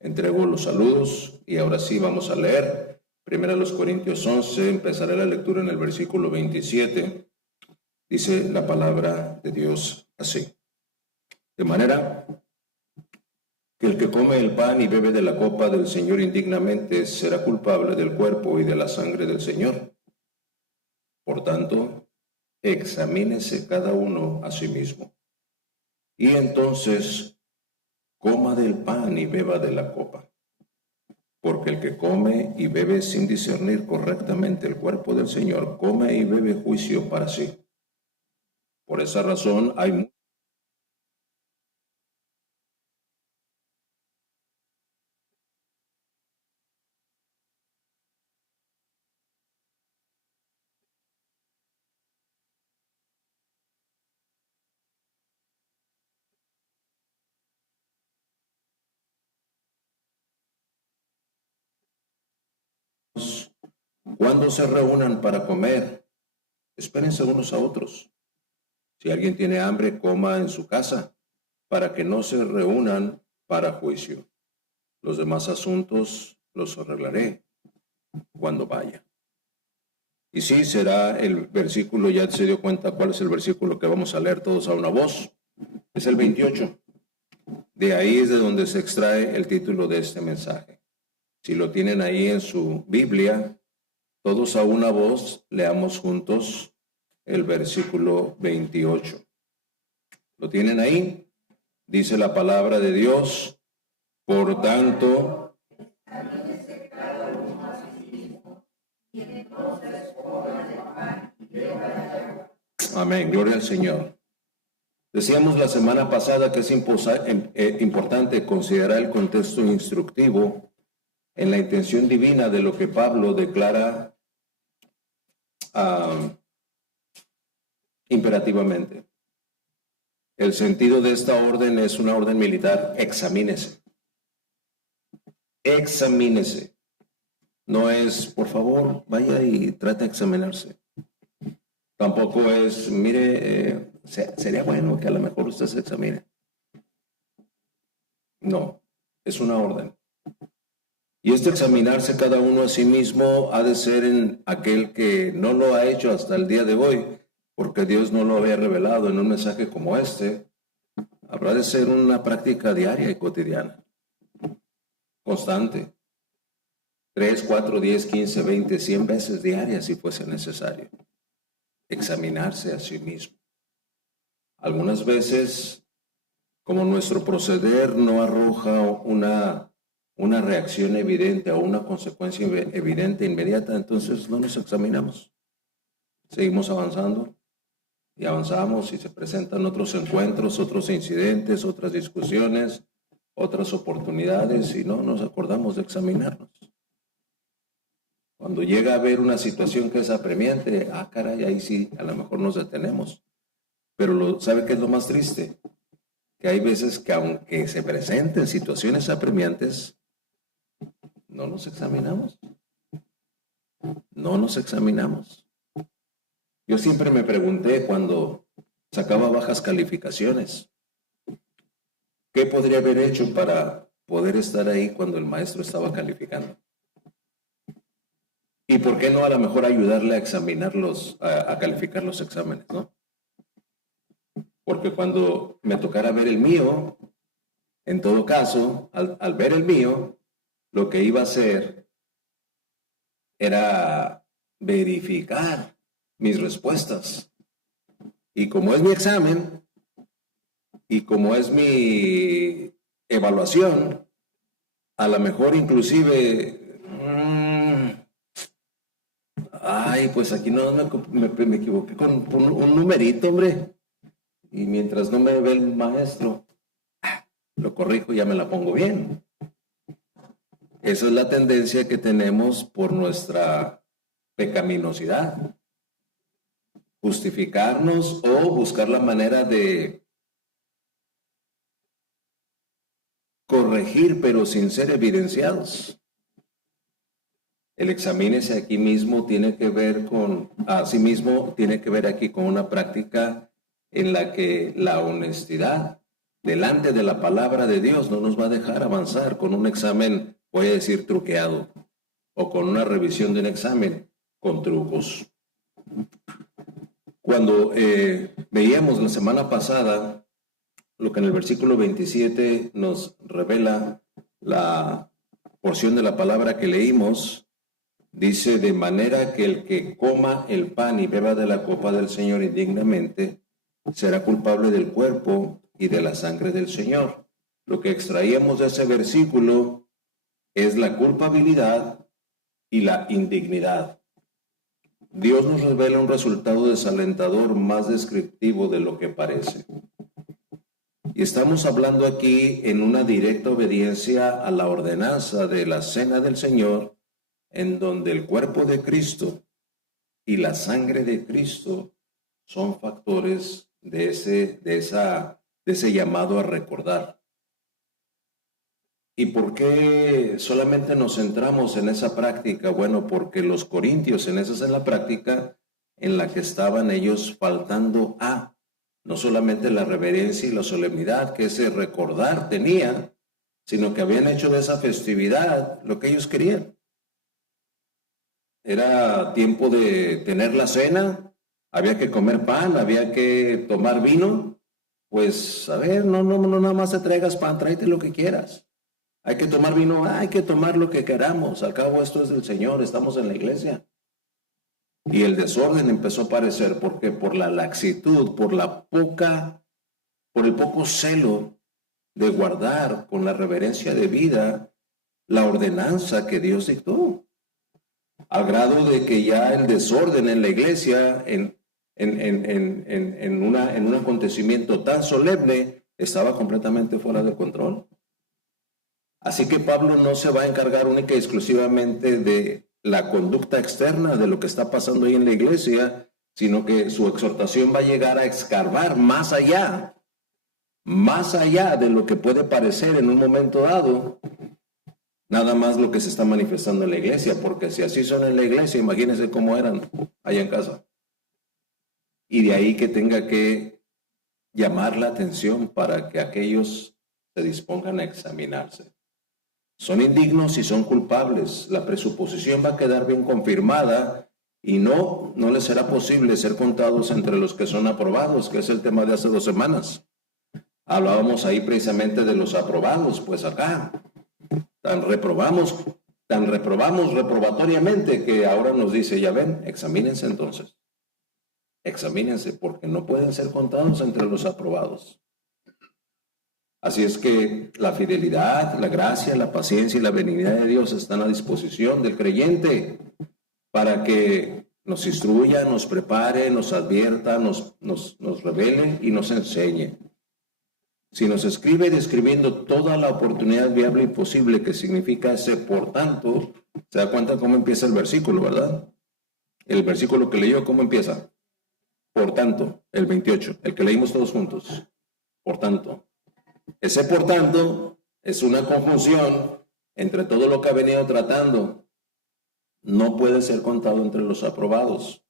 Entrego los saludos y ahora sí vamos a leer 1 Corintios 11, empezaré la lectura en el versículo 27. Dice la palabra de Dios así: de manera que el que come el pan y bebe de la copa del Señor indignamente será culpable del cuerpo y de la sangre del Señor. Por tanto, examínese cada uno a sí mismo, y entonces coma del pan y beba de la copa. Porque el que come y bebe sin discernir correctamente el cuerpo del Señor, come y bebe juicio para sí. Por esa razón hay cuando se reúnan para comer, espérense unos a otros. Si alguien tiene hambre, coma en su casa, para que no se reúnan para juicio. Los demás asuntos los arreglaré cuando vaya. Y sí, será el versículo, ya se dio cuenta cuál es el versículo que vamos a leer todos a una voz. Es el 28. De ahí es de donde se extrae el título de este mensaje. Si lo tienen ahí en su Biblia, todos a una voz, leamos juntos el versículo 28. ¿Lo tienen ahí? Dice la palabra de Dios: por tanto, amén, gloria al Señor. Decíamos la semana pasada que es importante considerar el contexto instructivo en la intención divina de lo que Pablo declara imperativamente. El sentido de esta orden es una orden militar: examínese. Examínese. No es, por favor, vaya y trate de examinarse. Tampoco es, mire, sería bueno que a lo mejor usted se examine. No, es una orden. Y este examinarse cada uno a sí mismo ha de ser en aquel que no lo ha hecho hasta el día de hoy, porque Dios no lo había revelado en un mensaje como este. Habrá de ser una práctica diaria y cotidiana, constante. 3, 4, 10, 15, 20, 100 veces diarias si fuese necesario. Examinarse a sí mismo. Algunas veces, como nuestro proceder no arroja una reacción evidente o una consecuencia evidente inmediata, entonces no nos examinamos. Seguimos avanzando y avanzamos y se presentan otros encuentros, otros incidentes, otras discusiones, otras oportunidades y no nos acordamos de examinarnos. Cuando llega a haber una situación que es apremiante, caray, ahí sí, a lo mejor nos detenemos. Pero ¿sabe qué es lo más triste? Que hay veces que aunque se presenten situaciones apremiantes, no nos examinamos. No nos examinamos. Yo siempre me pregunté cuando sacaba bajas calificaciones, ¿qué podría haber hecho para poder estar ahí cuando el maestro estaba calificando? ¿Y por qué no a lo mejor ayudarle a examinarlos, a calificar los exámenes, no? Porque cuando me tocara ver el mío, en todo caso, al ver el mío, lo que iba a hacer era verificar mis respuestas. Y como es mi examen, y como es mi evaluación, a lo mejor inclusive, pues aquí no me equivoqué con un numerito, hombre. Y mientras no me ve el maestro, lo corrijo y ya me la pongo bien. Esa es la tendencia que tenemos por nuestra pecaminosidad. Justificarnos o buscar la manera de corregir, pero sin ser evidenciados. El examínese aquí mismo tiene que ver con, asimismo, tiene que ver aquí con una práctica en la que la honestidad delante de la palabra de Dios no nos va a dejar avanzar con un examen, voy a decir, truqueado, o con una revisión de un examen con trucos. Cuando veíamos la semana pasada lo que en el versículo 27 nos revela la porción de la palabra que leímos, dice: de manera que el que coma el pan y beba de la copa del Señor indignamente, será culpable del cuerpo y de la sangre del Señor. Lo que extraíamos de ese versículo es la culpabilidad y la indignidad. Dios nos revela un resultado desalentador más descriptivo de lo que parece. Y estamos hablando aquí en una directa obediencia a la ordenanza de la Cena del Señor, en donde el cuerpo de Cristo y la sangre de Cristo son factores de ese llamado a recordar. ¿Y por qué solamente nos centramos en esa práctica? Bueno, porque los corintios, esa es la práctica en la que estaban ellos faltando a no solamente la reverencia y la solemnidad que ese recordar tenía, sino que habían hecho de esa festividad lo que ellos querían. Era tiempo de tener la cena, había que comer pan, había que tomar vino. Pues, a ver, no nada más te traigas pan, tráete lo que quieras. Hay que tomar vino, hay que tomar lo que queramos. Al cabo, esto es del Señor, estamos en la iglesia. Y el desorden empezó a aparecer porque por la laxitud, por el poco celo de guardar con la reverencia debida la ordenanza que Dios dictó, al grado de que ya el desorden en la iglesia, en un acontecimiento tan solemne, estaba completamente fuera de control. Así que Pablo no se va a encargar única y exclusivamente de la conducta externa de lo que está pasando ahí en la iglesia, sino que su exhortación va a llegar a escarbar más allá de lo que puede parecer en un momento dado, nada más lo que se está manifestando en la iglesia, porque si así son en la iglesia, imagínense cómo eran allá en casa. Y de ahí que tenga que llamar la atención para que aquellos se dispongan a examinarse. Son indignos y son culpables. La presuposición va a quedar bien confirmada y no les será posible ser contados entre los que son aprobados, que es el tema de hace 2 semanas. Hablábamos ahí precisamente de los aprobados, pues acá tan reprobamos reprobatoriamente que ahora nos dice, ya ven, examínense entonces. Examínense porque no pueden ser contados entre los aprobados. Así es que la fidelidad, la gracia, la paciencia y la benignidad de Dios están a disposición del creyente para que nos instruya, nos prepare, nos advierta, nos revele y nos enseñe. Si nos escribe describiendo toda la oportunidad viable y posible que significa ese por tanto, se da cuenta cómo empieza el versículo, ¿verdad? El versículo que leyó, ¿cómo empieza? Por tanto, el 28, el que leímos todos juntos. Por tanto. Ese por tanto es una conjunción entre todo lo que ha venido tratando. No puede ser contado entre los aprobados.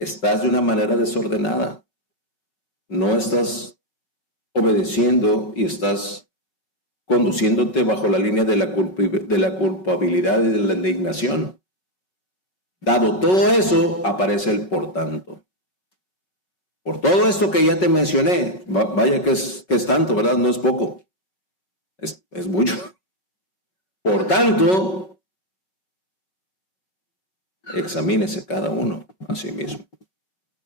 Estás de una manera desordenada. No estás obedeciendo y estás conduciéndote bajo la línea de la culpabilidad y de la indignación. Dado todo eso, aparece el por tanto. Por todo esto que ya te mencioné, vaya que es tanto, ¿verdad? No es poco, es mucho. Por tanto, examínese cada uno a sí mismo.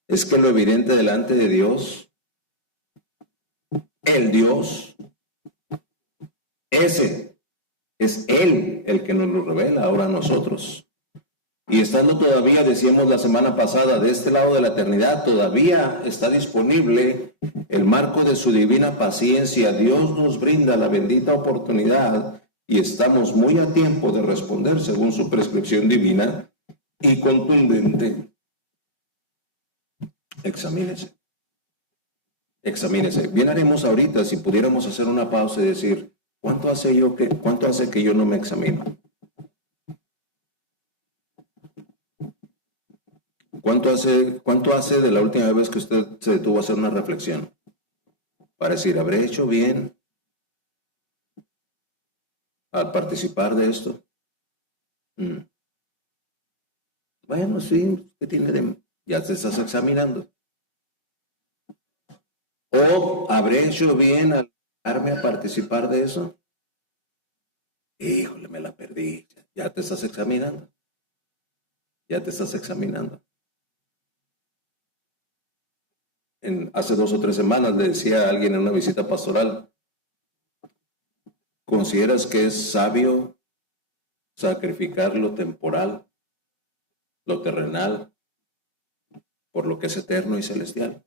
Es que lo evidente delante de Dios, el Dios, ese es Él el que nos lo revela ahora a nosotros. Y estando todavía, decíamos la semana pasada, de este lado de la eternidad, todavía está disponible el marco de su divina paciencia. Dios nos brinda la bendita oportunidad y estamos muy a tiempo de responder según su prescripción divina y contundente. Examínese. Examínese. Bien haremos ahorita si pudiéramos hacer una pausa y decir, ¿cuánto hace que yo no me examino? ¿Cuánto hace de la última vez que usted se detuvo a hacer una reflexión? para decir, ¿habré hecho bien al participar de esto? Bueno, sí, ¿qué tiene de... ya te estás examinando? ¿O habré hecho bien al darme a participar de eso? Híjole, me la perdí. Ya te estás examinando. Ya te estás examinando. Hace 2 o 3 semanas le decía a alguien en una visita pastoral, ¿consideras que es sabio sacrificar lo temporal, lo terrenal, por lo que es eterno y celestial?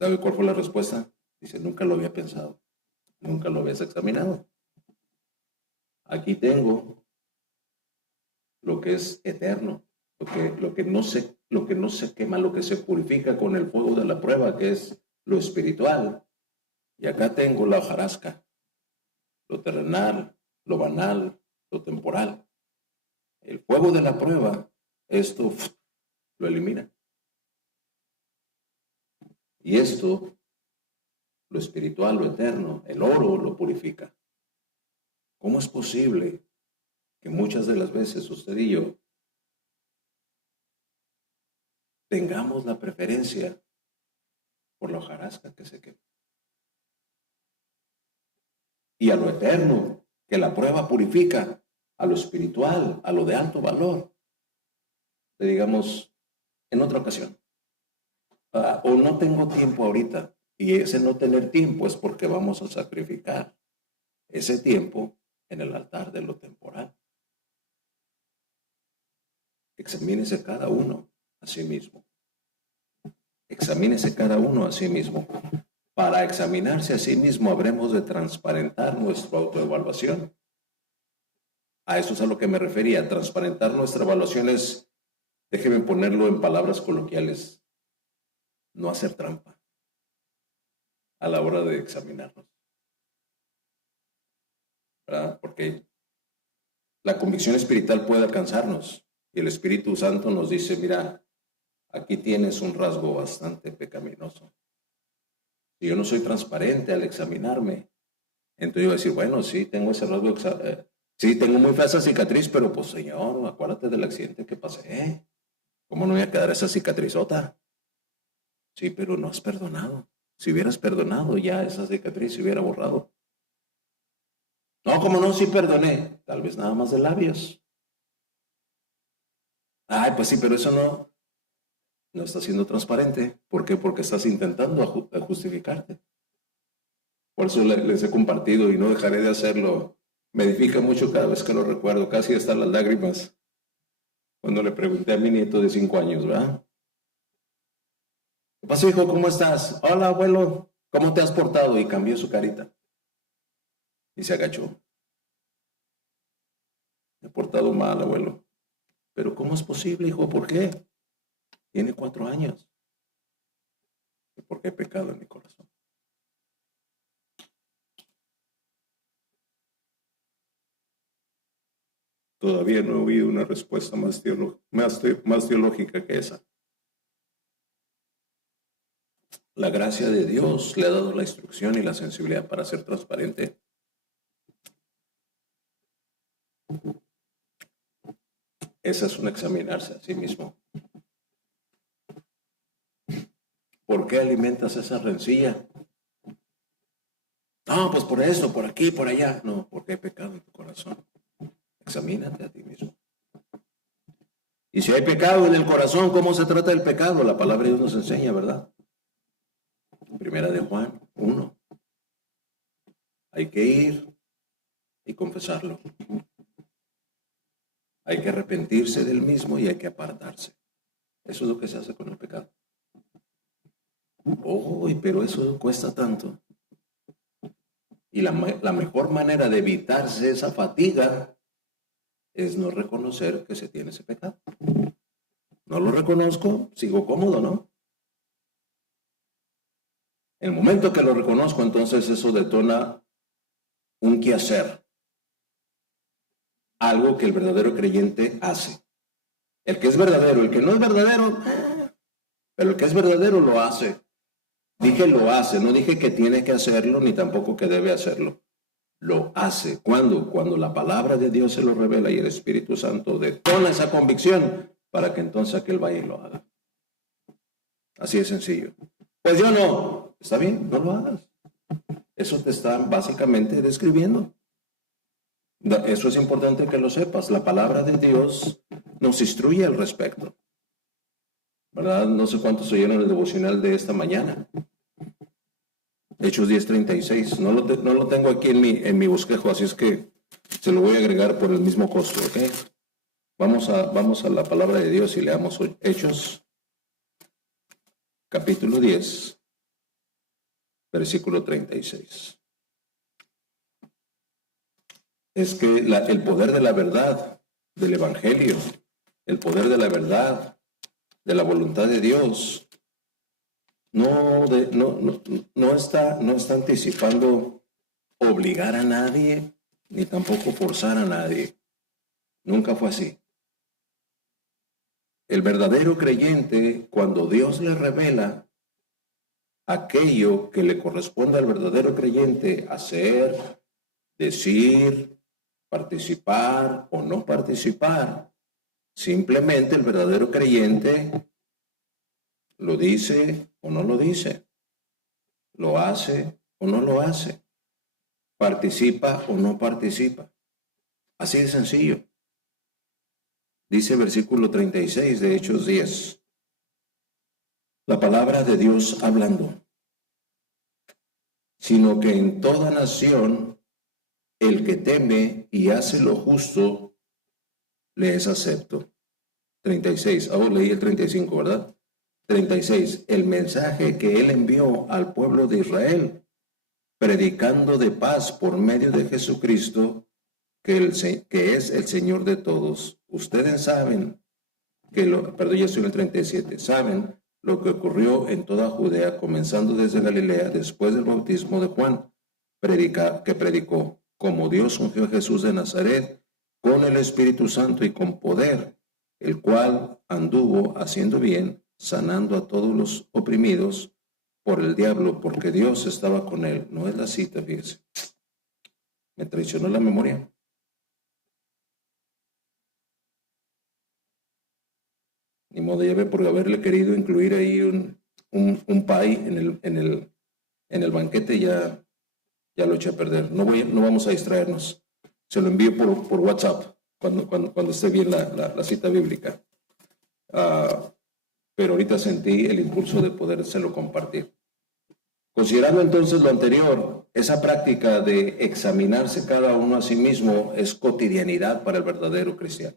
¿Sabe cuál fue la respuesta? Dice, nunca lo había pensado, nunca lo habías examinado. Aquí tengo lo que es eterno, lo que no se quema, lo que se purifica con el fuego de la prueba, que es lo espiritual. Y acá tengo la hojarasca, lo terrenal, lo banal, lo temporal. El fuego de la prueba, esto lo elimina. Y esto, lo espiritual, lo eterno, el oro lo purifica. ¿Cómo es posible que muchas de las veces usted y yo tengamos la preferencia por la hojarasca que se quema? Y a lo eterno, que la prueba purifica, a lo espiritual, a lo de alto valor, le digamos en otra ocasión. O no tengo tiempo ahorita, y ese no tener tiempo es porque vamos a sacrificar ese tiempo en el altar de lo temporal. Examínese cada uno a sí mismo. Examínese cada uno a sí mismo. Para examinarse a sí mismo habremos de transparentar nuestra autoevaluación. A eso es a lo que me refería. Transparentar nuestra evaluación es, déjeme ponerlo en palabras coloquiales, no hacer trampa a la hora de examinarnos, ¿verdad? Porque la convicción espiritual puede alcanzarnos y el Espíritu Santo nos dice, mira, aquí tienes un rasgo bastante pecaminoso. Si yo no soy transparente al examinarme, entonces yo voy a decir, bueno, sí, tengo ese rasgo, sí, tengo muy fea esa cicatriz, pero pues Señor, acuérdate del accidente que pasé. ¿Cómo no voy a quedar esa cicatrizota? Sí, pero no has perdonado. Si hubieras perdonado, ya esa cicatriz se hubiera borrado. No, como no, sí perdoné. Tal vez nada más de labios. Ay, pues sí, pero eso no está siendo transparente. ¿Por qué? Porque estás intentando justificarte. Por eso les he compartido y no dejaré de hacerlo. Me edifica mucho cada vez que lo recuerdo, casi hasta las lágrimas. Cuando le pregunté a mi nieto de 5 años, ¿verdad? ¿Qué pasó, hijo? ¿Cómo estás? Hola, abuelo. ¿Cómo te has portado? Y cambió su carita. Y se agachó. Me he portado mal, abuelo. Pero ¿cómo es posible, hijo? ¿Por qué? Tiene 4 años. ¿Por qué he pecado en mi corazón? Todavía no he oído una respuesta más teológica que esa. La gracia de Dios le ha dado la instrucción y la sensibilidad para ser transparente. Esa es un examinarse a sí mismo. ¿Por qué alimentas esa rencilla? No, pues por eso, por aquí, por allá. No, porque he pecado en tu corazón. Examínate a ti mismo. Y si hay pecado en el corazón, ¿cómo se trata el pecado? La palabra de Dios nos enseña, ¿verdad? Primera de Juan 1. Hay que ir y confesarlo. Hay que arrepentirse del mismo y hay que apartarse. Eso es lo que se hace con el pecado. Oh, pero eso cuesta tanto. Y la mejor manera de evitarse esa fatiga es no reconocer que se tiene ese pecado. No lo reconozco, sigo cómodo, ¿no? El momento que lo reconozco, entonces eso detona un quehacer. Algo que el verdadero creyente hace. El que es verdadero, el que no es verdadero, pero el que es verdadero lo hace. Dije lo hace, no dije que tiene que hacerlo, ni tampoco que debe hacerlo. Lo hace. ¿Cuándo? Cuando la palabra de Dios se lo revela y el Espíritu Santo detona esa convicción para que entonces aquel vaya y lo haga. Así de sencillo. Pues yo no. Está bien, no lo hagas. Eso te está básicamente describiendo. Eso es importante que lo sepas. La palabra de Dios nos instruye al respecto. ¿Verdad? No sé cuántos oyeron el devocional de esta mañana. Hechos 10:36. No lo tengo aquí en mi bosquejo, así es que se lo voy a agregar por el mismo costo, ¿ok? Vamos a la palabra de Dios y leamos Hechos, capítulo 10, versículo 36. Es que el poder de la verdad, del Evangelio, el poder de la verdad, de la voluntad de Dios, no está anticipando obligar a nadie, ni tampoco forzar a nadie. Nunca fue así. El verdadero creyente, cuando Dios le revela aquello que le corresponde al verdadero creyente hacer, decir, participar o no participar, simplemente el verdadero creyente lo dice o no lo dice, lo hace o no lo hace, participa o no participa. Así de sencillo. Dice versículo 36 de Hechos 10. La palabra de Dios hablando. Sino que en toda nación el que teme y hace lo justo le es acepto. 36. Ahora leí el 35, ¿verdad? 36. El mensaje que él envió al pueblo de Israel, predicando de paz por medio de Jesucristo, que es el Señor de todos. Ustedes saben perdón, ya estoy en el 37, saben lo que ocurrió en toda Judea, comenzando desde Galilea, después del bautismo de Juan, que predicó, como Dios ungió a Jesús de Nazaret, con el Espíritu Santo y con poder, el cual anduvo haciendo bien, sanando a todos los oprimidos por el diablo, porque Dios estaba con él. No es la cita, fíjese. Me traicionó la memoria. Ni modo, ya ve, por haberle querido incluir ahí un pie en el banquete, ya lo eché a perder. No vamos a distraernos. Se lo envío por WhatsApp cuando esté bien la cita bíblica. Pero ahorita sentí el impulso de podérselo compartir. Considerando entonces lo anterior, esa práctica de examinarse cada uno a sí mismo es cotidianidad para el verdadero cristiano,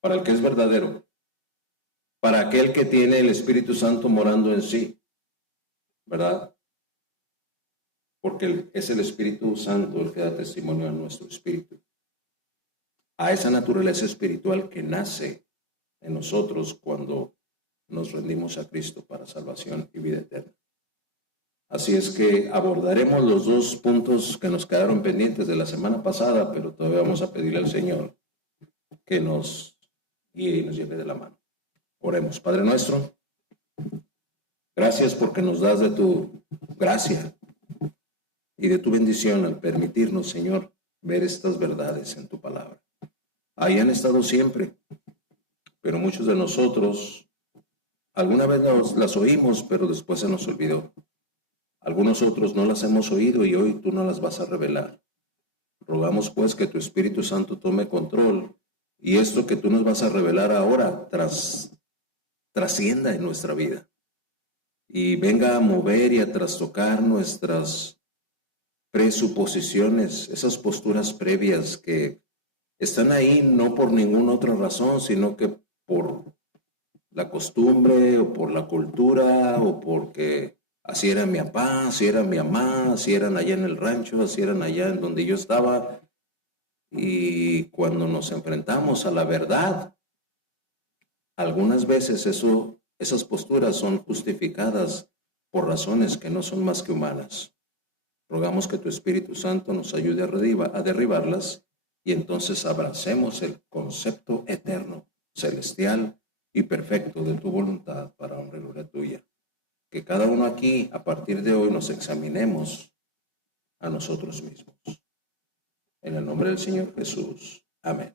para el que es verdadero, para aquel que tiene el Espíritu Santo morando en sí, ¿verdad? Porque es el Espíritu Santo el que da testimonio a nuestro espíritu, a esa naturaleza espiritual que nace en nosotros cuando nos rendimos a Cristo para salvación y vida eterna. Así es que abordaremos los dos puntos que nos quedaron pendientes de la semana pasada, pero todavía vamos a pedirle al Señor que nos guíe y nos lleve de la mano. Oremos. Padre nuestro, gracias porque nos das de tu gracia y de tu bendición al permitirnos, Señor, ver estas verdades en tu palabra. Ahí han estado siempre, pero muchos de nosotros alguna vez las oímos, pero después se nos olvidó. Algunos otros no las hemos oído y hoy tú no las vas a revelar. Rogamos pues que tu Espíritu Santo tome control y esto que tú nos vas a revelar ahora trascienda en nuestra vida y venga a mover y a trastocar nuestras presuposiciones, esas posturas previas que están ahí no por ninguna otra razón, sino que por la costumbre o por la cultura o porque así era mi papá, así era mi mamá, así eran allá en el rancho, así eran allá en donde yo estaba. Y cuando nos enfrentamos a la verdad, algunas veces esas posturas son justificadas por razones que no son más que humanas. Rogamos que tu Espíritu Santo nos ayude a derribarlas y entonces abracemos el concepto eterno, celestial y perfecto de tu voluntad para honra y gloria tuya. que cada uno aquí, a partir de hoy, nos examinemos a nosotros mismos. En el nombre del Señor Jesús. Amén.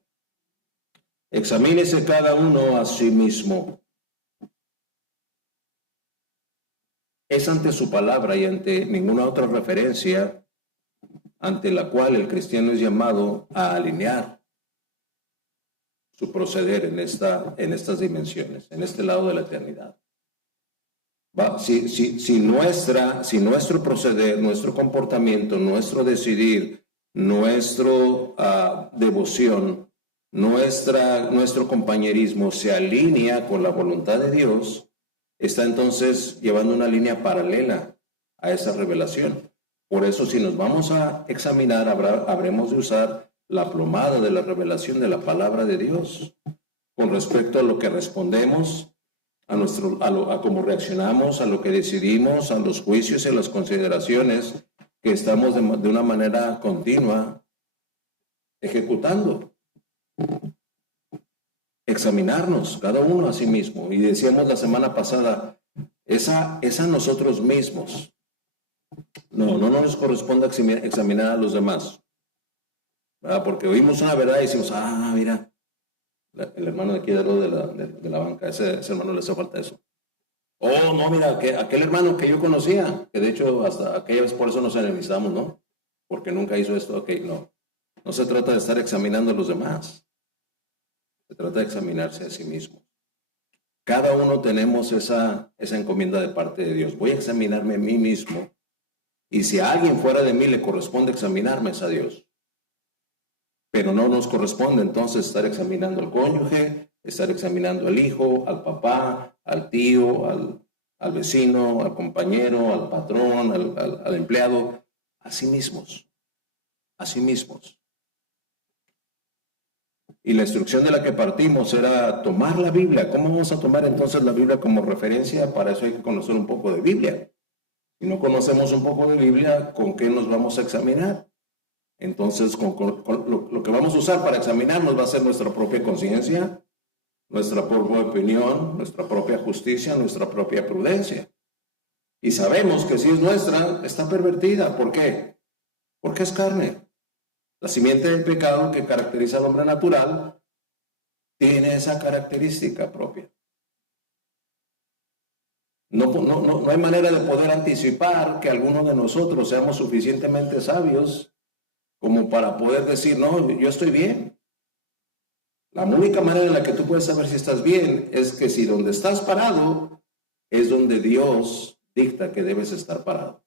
Examínese cada uno a sí mismo. Es ante su palabra y ante ninguna otra referencia ante la cual el cristiano es llamado a alinear su proceder en estas dimensiones, en este lado de la eternidad. Si nuestro proceder, nuestro comportamiento, nuestro decidir, nuestro devoción, nuestro compañerismo se alinea con la voluntad de Dios, está entonces llevando una línea paralela a esa revelación. Por eso, si nos vamos a examinar, habremos de usar la plomada de la revelación de la palabra de Dios con respecto a lo que respondemos, a cómo reaccionamos, a lo que decidimos, a los juicios y las consideraciones que estamos de una manera continua ejecutando. Examinarnos cada uno a sí mismo. Y decíamos la semana pasada, es a nosotros mismos. No nos corresponde examinar a los demás, ¿verdad? Porque oímos una verdad y decimos, mira, el hermano de aquí de la banca, ese hermano le hace falta eso. Oh, no, mira, aquel hermano que yo conocía, que de hecho hasta aquella vez por eso nos enemistamos, ¿no? Porque nunca hizo esto, ok, no se trata de estar examinando a los demás, se trata de examinarse a sí mismo. Cada uno tenemos esa encomienda de parte de Dios. Voy a examinarme a mí mismo. Y si a alguien fuera de mí le corresponde examinarme, es a Dios. Pero no nos corresponde entonces estar examinando al cónyuge, estar examinando al hijo, al papá, al tío, al vecino, al compañero, al patrón, al empleado, a sí mismos. A sí mismos. Y la instrucción de la que partimos era tomar la Biblia. ¿Cómo vamos a tomar entonces la Biblia como referencia? Para eso hay que conocer un poco de Biblia. Si no conocemos un poco de Biblia, ¿con qué nos vamos a examinar? Entonces, lo que vamos a usar para examinarnos va a ser nuestra propia conciencia, nuestra propia opinión, nuestra propia justicia, nuestra propia prudencia. Y sabemos que si es nuestra, está pervertida. ¿Por qué? Porque es carne. La simiente del pecado que caracteriza al hombre natural tiene esa característica propia. No hay manera de poder anticipar que algunos de nosotros seamos suficientemente sabios como para poder decir, no, yo estoy bien. La única manera en la que tú puedes saber si estás bien es que si donde estás parado es donde Dios dicta que debes estar parado.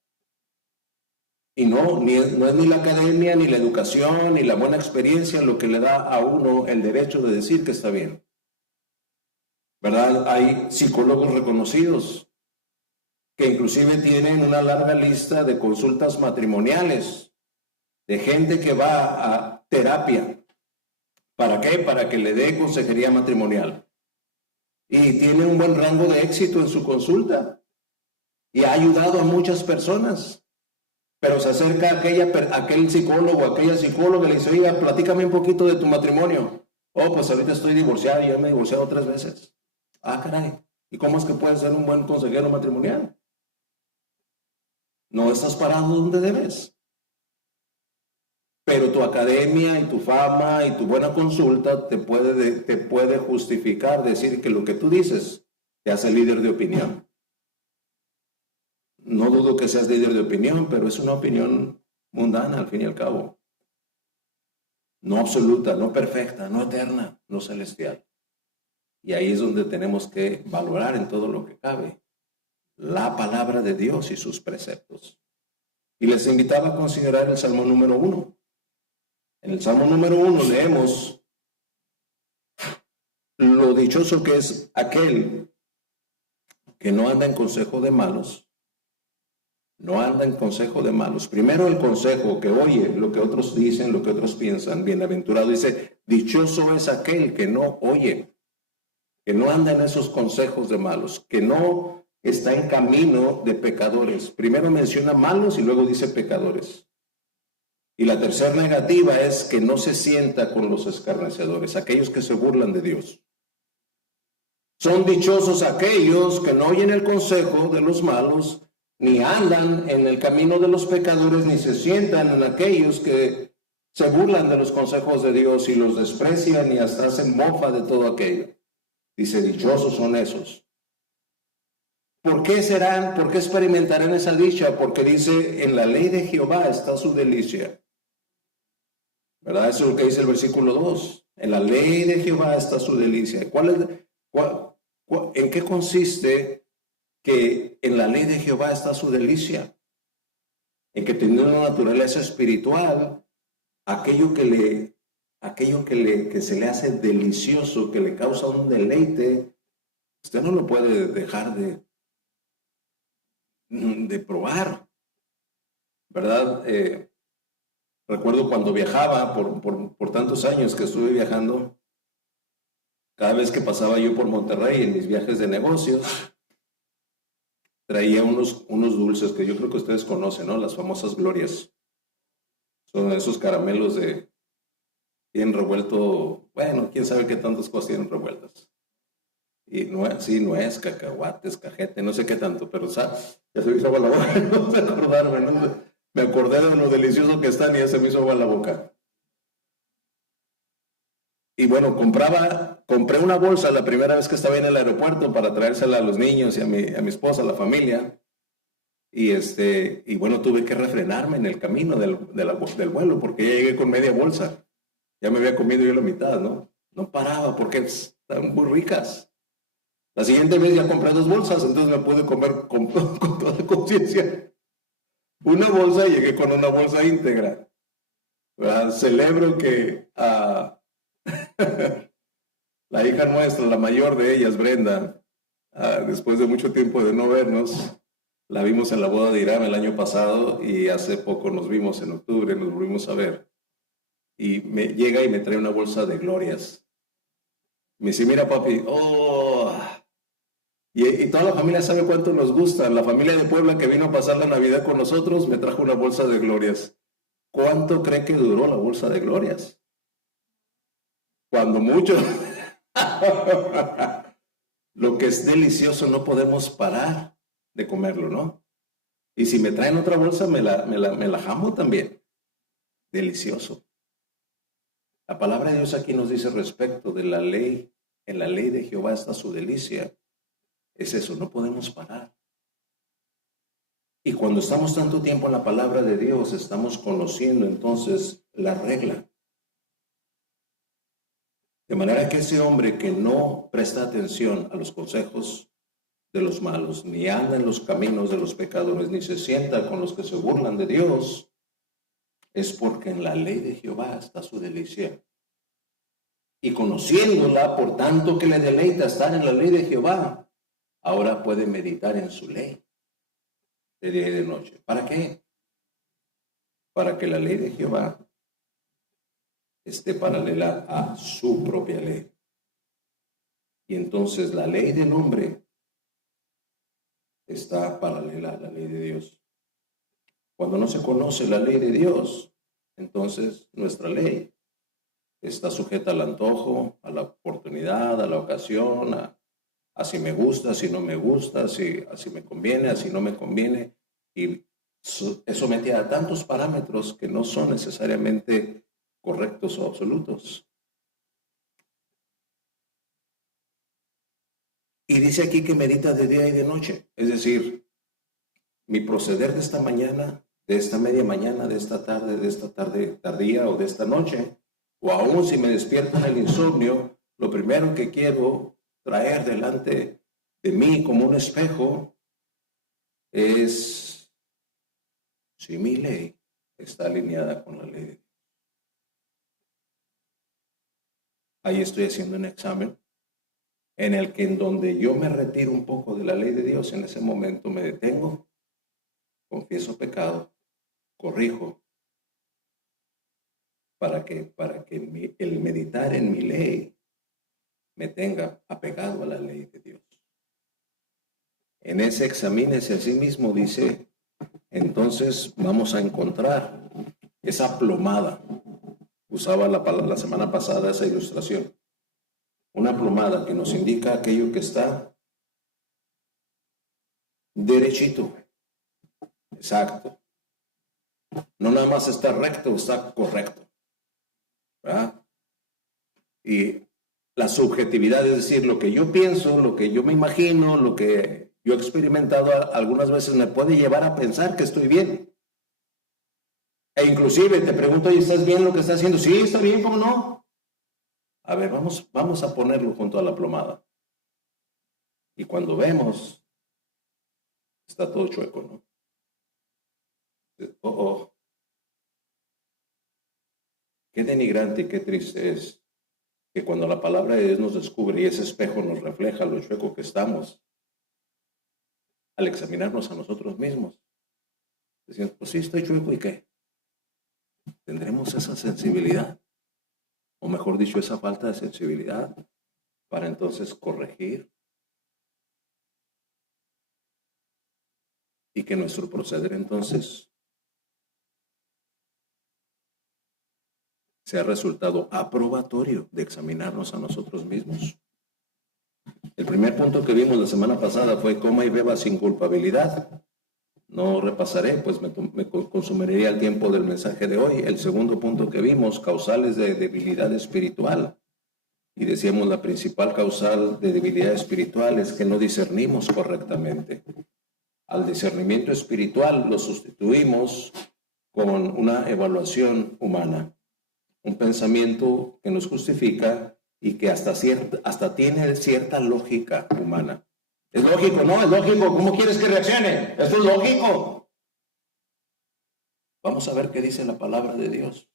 Y no es ni la academia, ni la educación, ni la buena experiencia lo que le da a uno el derecho de decir que está bien. ¿Verdad? Hay psicólogos reconocidos que inclusive tienen una larga lista de consultas matrimoniales, de gente que va a terapia. ¿Para qué? Para que le dé consejería matrimonial. Y tiene un buen rango de éxito en su consulta. Y ha ayudado a muchas personas. Pero se acerca aquel psicólogo, aquella psicóloga, y le dice, oiga, platícame un poquito de tu matrimonio. Oh, pues ahorita estoy divorciado y ya me he divorciado 3 veces. Ah, caray. ¿Y cómo es que puedes ser un buen consejero matrimonial? No estás parado donde debes. Pero tu academia y tu fama y tu buena consulta te puede justificar decir que lo que tú dices te hace líder de opinión. No dudo que seas líder de opinión, pero es una opinión mundana al fin y al cabo. No absoluta, no perfecta, no eterna, no celestial. Y ahí es donde tenemos que valorar en todo lo que cabe la palabra de Dios y sus preceptos. Y les invitaba a considerar el Salmo número 1. En el Salmo número 1 leemos lo dichoso que es aquel que no anda en consejo de malos. No anda en consejo de malos. Primero el consejo que oye lo que otros dicen, lo que otros piensan. Bienaventurado dice, dichoso es aquel que no oye, que no anda en esos consejos de malos, que no está en camino de pecadores. Primero menciona malos y luego dice pecadores. Y la tercera negativa es que no se sienta con los escarnecedores, aquellos que se burlan de Dios. Son dichosos aquellos que no oyen el consejo de los malos, ni andan en el camino de los pecadores, ni se sientan en aquellos que se burlan de los consejos de Dios y los desprecian y hasta hacen mofa de todo aquello. Dice, dichosos son esos. ¿Por qué serán? ¿Por qué experimentarán esa dicha? Porque dice, en la ley de Jehová está su delicia. ¿Verdad? Eso es lo que dice el versículo 2. En la ley de Jehová está su delicia. ¿En qué consiste que en la ley de Jehová está su delicia? En que teniendo una naturaleza espiritual, aquello que se le hace delicioso, que le causa un deleite, usted no lo puede dejar de probar, ¿verdad? Recuerdo cuando viajaba, por tantos años que estuve viajando, cada vez que pasaba yo por Monterrey en mis viajes de negocios, traía unos dulces que yo creo que ustedes conocen, ¿no? Las famosas glorias. Son esos caramelos tienen revuelto, bueno, quién sabe qué tantas cosas tienen revueltas. Y nuez, cacahuates, cajete, no sé qué tanto, pero ya se me hizo agua la boca, no sé acordarme, ¿no? Me acordé de lo delicioso que están y ya se me hizo agua la boca. Y bueno, compré una bolsa la primera vez que estaba en el aeropuerto para traérsela a los niños y a mi esposa, a la familia. Y bueno, tuve que refrenarme en el camino del vuelo porque ya llegué con media bolsa. Ya me había comido yo la mitad, ¿no? No paraba porque estaban muy ricas. La siguiente vez ya compré 2 bolsas, entonces me pude comer con toda conciencia una bolsa y llegué con una bolsa íntegra. Celebro que la hija nuestra, la mayor de ellas, Brenda, después de mucho tiempo de no vernos, la vimos en la boda de Irán el año pasado y hace poco nos vimos en octubre, nos volvimos a ver. Y me llega y me trae una bolsa de glorias. Me dice, mira papi, y toda la familia sabe cuánto nos gusta. La familia de Puebla que vino a pasar la Navidad con nosotros me trajo una bolsa de glorias. ¿Cuánto cree que duró la bolsa de glorias? Cuando mucho. Lo que es delicioso no podemos parar de comerlo, ¿no? Y si me traen otra bolsa, me la jamo también. Delicioso. La palabra de Dios aquí nos dice respecto de la ley. En la ley de Jehová está su delicia. Es eso, no podemos parar. Y cuando estamos tanto tiempo en la palabra de Dios, estamos conociendo entonces la regla. De manera que ese hombre que no presta atención a los consejos de los malos, ni anda en los caminos de los pecadores, ni se sienta con los que se burlan de Dios, es porque en la ley de Jehová está su delicia. Y conociéndola, por tanto que le deleita estar en la ley de Jehová, ahora puede meditar en su ley de día y de noche. ¿Para qué? Para que la ley de Jehová esté paralela a su propia ley. Y entonces la ley del hombre está paralela a la ley de Dios. Cuando no se conoce la ley de Dios, entonces nuestra ley está sujeta al antojo, a la oportunidad, a la ocasión, a si me gusta, si no me gusta, si me conviene, a si no me conviene. Y es sometida a tantos parámetros que no son necesariamente correctos o absolutos. Y dice aquí que medita de día y de noche. Es decir, mi proceder de esta mañana, de esta media mañana, de esta tarde tardía o de esta noche, o aún si me despierto en el insomnio, lo primero que quiero traer delante de mí como un espejo es si mi ley está alineada con la ley de Dios. Ahí estoy haciendo un examen en el que en donde yo me retiro un poco de la ley de Dios, en ese momento me detengo, confieso pecado, corrijo, para que el meditar en mi ley me tenga apegado a la ley de Dios. En ese examínese a sí mismo, dice, entonces vamos a encontrar esa plomada. Usaba la semana pasada esa ilustración. Una plomada que nos indica aquello que está derechito. Exacto. No nada más está recto, está correcto. ¿Verdad? Y la subjetividad, es decir, lo que yo pienso, lo que yo me imagino, lo que yo he experimentado algunas veces me puede llevar a pensar que estoy bien. E inclusive te pregunto, ¿y estás bien lo que estás haciendo? Sí, está bien, ¿cómo no? A ver, vamos a ponerlo junto a la plomada. Y cuando vemos, está todo chueco, ¿no? Oh, qué denigrante y qué triste es que cuando la palabra de Dios nos descubre y ese espejo nos refleja lo chueco que estamos, al examinarnos a nosotros mismos, decimos, pues sí, estoy chueco, ¿y qué? ¿Tendremos esa sensibilidad? O mejor dicho, esa falta de sensibilidad para entonces corregir y que nuestro proceder entonces sea resultado aprobatorio de examinarnos a nosotros mismos. El primer punto que vimos la semana pasada fue coma y beba sin culpabilidad. No repasaré, pues me consumiría el tiempo del mensaje de hoy. El segundo punto que vimos, causales de debilidad espiritual. Y decíamos la principal causal de debilidad espiritual es que no discernimos correctamente. Al discernimiento espiritual lo sustituimos con una evaluación humana, un pensamiento que nos justifica y que hasta tiene cierta lógica humana. Es lógico, ¿no? Es lógico. ¿Cómo quieres que reaccione? Esto es lógico. Vamos a ver qué dice la palabra de Dios.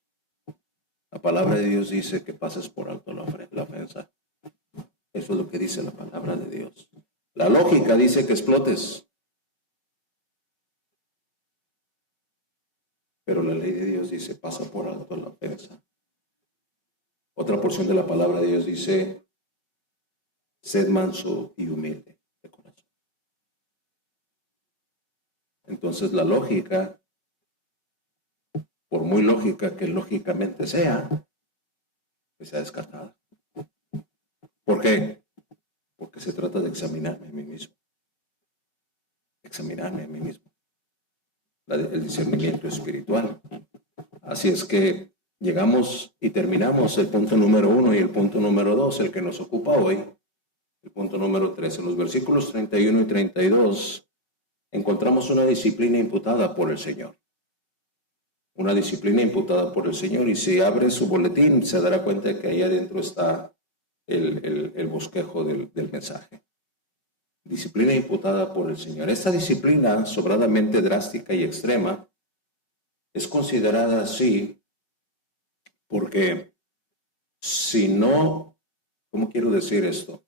La palabra de Dios dice que pases por alto la ofensa. Eso es lo que dice la palabra de Dios. La lógica dice que explotes. Pero la ley de Dios dice pasa por alto la ofensa. Otra porción de la palabra de Dios dice sed manso y humilde de corazón. Entonces la lógica, por muy lógica que lógicamente sea, pues sea descartada. ¿Por qué? Porque se trata de examinarme a mí mismo. Examinarme a mí mismo. El discernimiento espiritual. Así es que llegamos y terminamos el punto número 1 y el punto número 2, el que nos ocupa hoy. El punto número 3, en los versículos 31 y 32, encontramos una disciplina imputada por el Señor. Una disciplina imputada por el Señor. Y si abre su boletín, se dará cuenta de que ahí adentro está el bosquejo del mensaje. Disciplina imputada por el Señor. Esta disciplina, sobradamente drástica y extrema, es considerada así porque si no, ¿cómo quiero decir esto?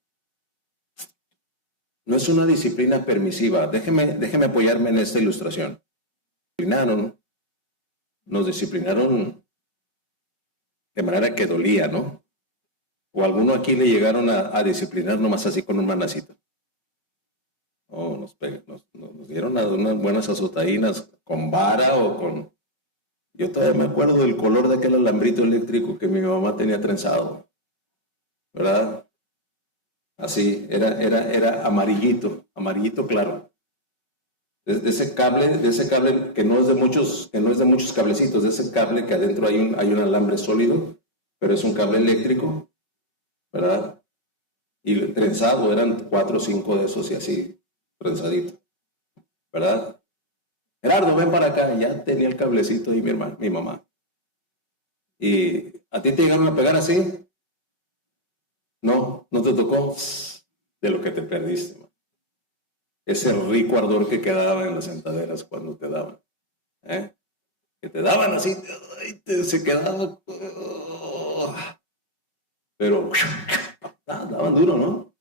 No es una disciplina permisiva. Déjeme apoyarme en esta ilustración. Nos disciplinaron de manera que dolía, ¿no? O alguno aquí le llegaron a disciplinar nomás así con un manacito. Oh, nos dieron unas buenas azotadinas con vara o con... Yo todavía me acuerdo del color de aquel alambrito eléctrico que mi mamá tenía trenzado, ¿verdad? Así, era amarillito claro. De ese cable que no es de muchos cablecitos, de ese cable que adentro hay un alambre sólido, pero es un cable eléctrico, ¿verdad? Y trenzado, eran 4 o 5 de esos y así, trenzadito, ¿verdad? Gerardo, ven para acá, ya tenía el cablecito y mi mamá. ¿Y a ti te llegaron a pegar así? No te tocó de lo que te perdiste, man. Ese rico ardor que quedaba en las sentaderas cuando te daban, ¿eh? Que te daban así, se quedaba, pero daban duro, ¿no?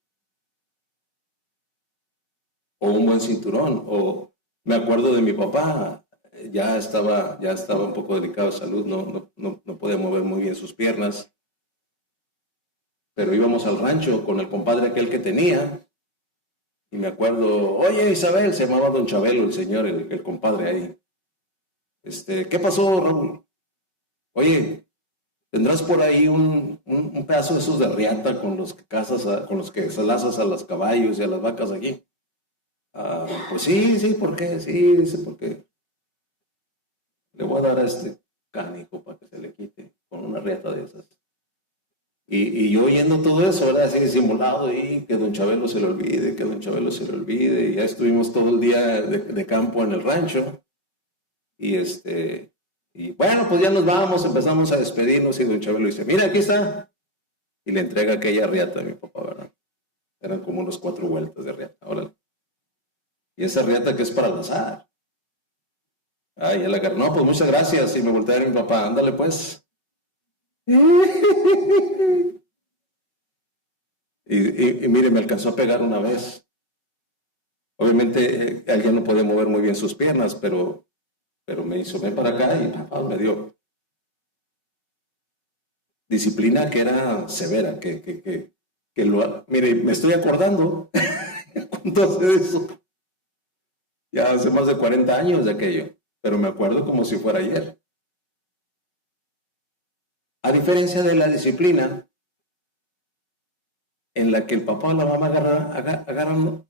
O un buen cinturón, o me acuerdo de mi papá, ya estaba un poco delicado de salud, no podía mover muy bien sus piernas, pero íbamos al rancho con el compadre aquel que tenía, y me acuerdo, oye Isabel, se llamaba don Chabelo, el señor, el compadre ahí. ¿Qué pasó, Raúl? Oye, tendrás por ahí un pedazo de esos de riata con los que con los que salazas a los caballos y a las vacas aquí. Pues sí, ¿por qué? Sí, dice, porque le voy a dar a este canijo para que se le quite con una riata de esas. Y yo oyendo todo eso, ¿verdad? Así disimulado, y que don Chabelo se le olvide, que don Chabelo se le olvide. Y ya estuvimos todo el día de campo en el rancho. Y bueno, pues ya nos vamos, empezamos a despedirnos y don Chabelo dice, mira, aquí está. Y le entrega aquella riata a mi papá, ¿verdad? Eran como unos 4 vueltas de riata, órale. Y esa riata que es para el azar. Ay, ya la agarró. No, pues muchas gracias. Y me volteé a ver a mi papá, ándale pues. Y mire, me alcanzó a pegar una vez. Obviamente, alguien no podía mover muy bien sus piernas, pero me hizo, ven para acá, y papá me dio disciplina que era severa, mire, me estoy acordando entonces eso. Ya hace más de 40 años de aquello, pero me acuerdo como si fuera ayer. A diferencia de la disciplina, en la que el papá o la mamá agarran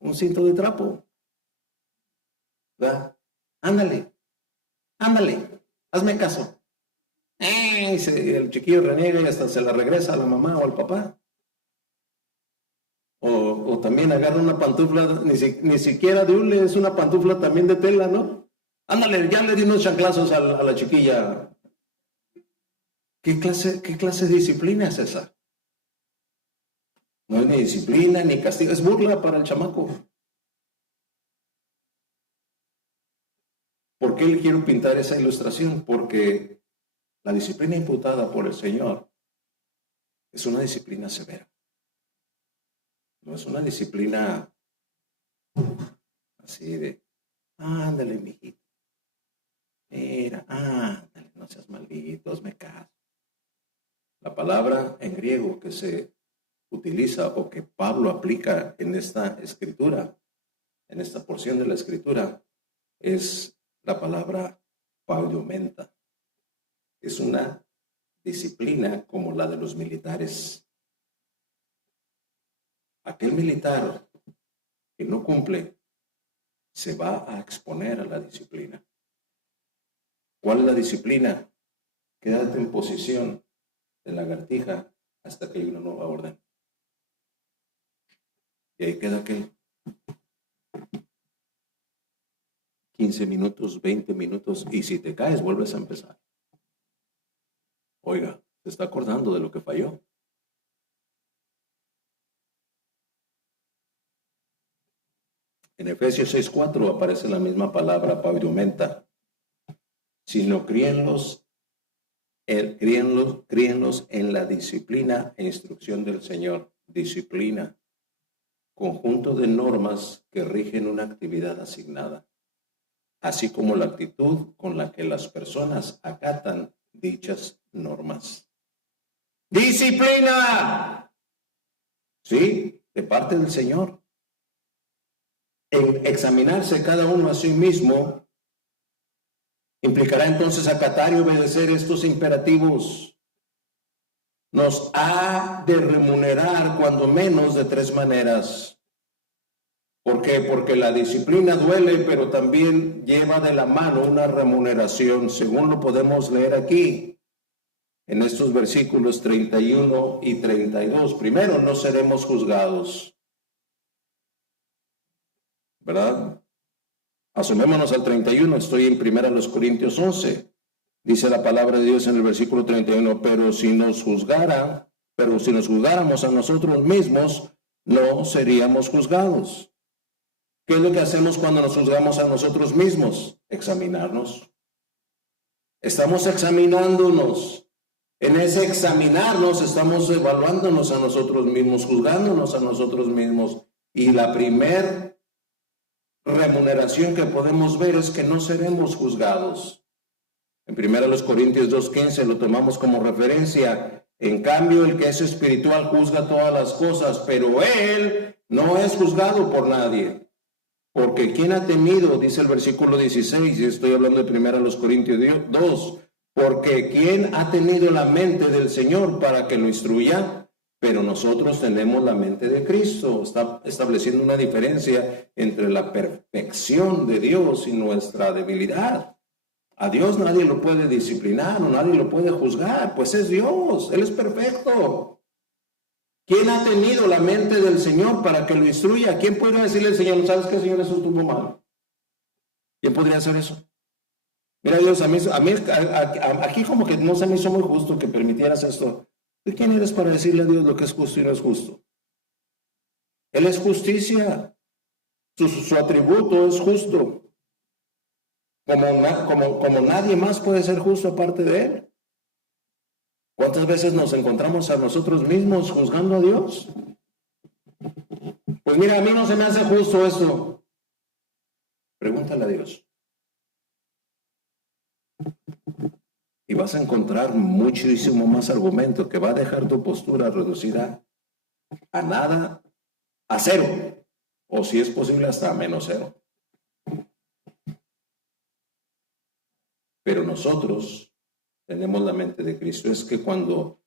un cinto de trapo. ¿Verdad? Ándale, hazme caso. El chiquillo reniega y hasta se la regresa a la mamá o al papá. O también agarra una pantufla, ni siquiera de hule, es una pantufla también de tela, ¿no? Ándale, ya le di unos chanclazos a la chiquilla. ¿Qué clase de disciplina es esa? No es ni disciplina, ni castigo, es burla para el chamaco. ¿Por qué le quiero pintar esa ilustración? Porque la disciplina imputada por el Señor es una disciplina severa. No es una disciplina así de, ándale, mijito. Mira, ándale, no seas maldito, hazme caso. La palabra en griego que se utiliza o que Pablo aplica en esta escritura, en esta porción de la escritura, es la palabra paudiomenta. Es una disciplina como la de los militares. Aquel militar que no cumple se va a exponer a la disciplina. ¿Cuál es la disciplina? Quédate en posición de lagartija hasta que hay una nueva orden. Y ahí queda aquel 15 minutos, 20 minutos, y si te caes, vuelves a empezar. Oiga, ¿se está acordando de lo que falló? En Efesios 6:4 aparece la misma palabra, paudiomenta. Sino críenlos en la disciplina e instrucción del Señor. Disciplina, conjunto de normas que rigen una actividad asignada, así como la actitud con la que las personas acatan dichas normas. ¡Disciplina! Sí, de parte del Señor. En examinarse cada uno a sí mismo implicará entonces acatar y obedecer estos imperativos. Nos ha de remunerar cuando menos de 3 maneras. ¿Por qué? Porque la disciplina duele, pero también lleva de la mano una remuneración, según lo podemos leer aquí, en estos versículos 31 y 32. Primero, no seremos juzgados, ¿verdad? Asomémonos al 31, estoy en 1 Corintios 11. Dice la palabra de Dios en el versículo 31, pero si nos juzgáramos a nosotros mismos, no seríamos juzgados. ¿Qué es lo que hacemos cuando nos juzgamos a nosotros mismos? Examinarnos. Estamos examinándonos. En ese examinarnos estamos evaluándonos a nosotros mismos, juzgándonos a nosotros mismos. Y la primer remuneración que podemos ver es que no seremos juzgados. En 1 Corintios 2:15 lo tomamos como referencia. En cambio, el que es espiritual juzga todas las cosas, pero él no es juzgado por nadie. Porque ¿quién ha temido? Dice el versículo 16, y estoy hablando de 1 Corintios 2. Porque ¿quién ha tenido la mente del Señor para que lo instruya? Pero nosotros tenemos la mente de Cristo. Está estableciendo una diferencia entre la perfección de Dios y nuestra debilidad. A Dios nadie lo puede disciplinar o nadie lo puede juzgar, pues es Dios, Él es perfecto. ¿Quién ha tenido la mente del Señor para que lo instruya? ¿Quién podría decirle al Señor, sabes qué, Señor, eso estuvo mal? ¿Quién podría hacer eso? Mira, Dios, a mí aquí como que no se me hizo muy justo que permitieras esto. ¿De quién eres para decirle a Dios lo que es justo y no es justo? Él es justicia. Su atributo es justo. Como nadie más puede ser justo aparte de Él. ¿Cuántas veces nos encontramos a nosotros mismos juzgando a Dios? Pues mira, a mí no se me hace justo esto. Pregúntale a Dios. Y vas a encontrar muchísimo más argumento que va a dejar tu postura reducida a nada, a cero, o si es posible hasta a menos cero. Pero nosotros tenemos la mente de Cristo. Es que cuando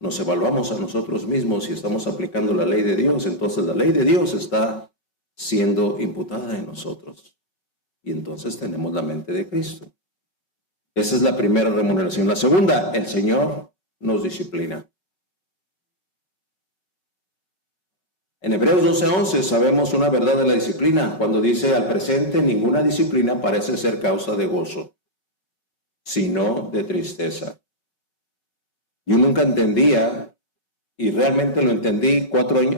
nos evaluamos a nosotros mismos y estamos aplicando la ley de Dios, entonces la ley de Dios está siendo imputada en nosotros. Y entonces tenemos la mente de Cristo. Esa es la primera remuneración. La segunda, el Señor nos disciplina. En Hebreos 12:11 sabemos una verdad de la disciplina, cuando dice, al presente ninguna disciplina parece ser causa de gozo, sino de tristeza. Yo nunca entendía, y realmente lo entendí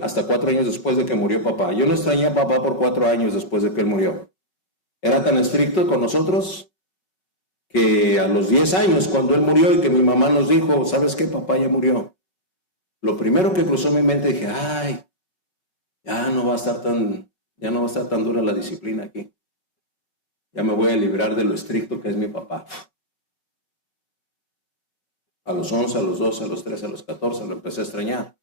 hasta 4 años después de que murió papá. Yo no extrañé a papá por 4 años después de que él murió. Era tan estricto con nosotros que a los 10 años, cuando él murió y que mi mamá nos dijo, ¿sabes qué? Papá ya murió. Lo primero que cruzó mi mente, dije, ay, ya no va a estar tan dura la disciplina aquí. Ya me voy a librar de lo estricto que es mi papá. A los 11, a los 12, a los 13, a los 14 lo empecé a extrañar.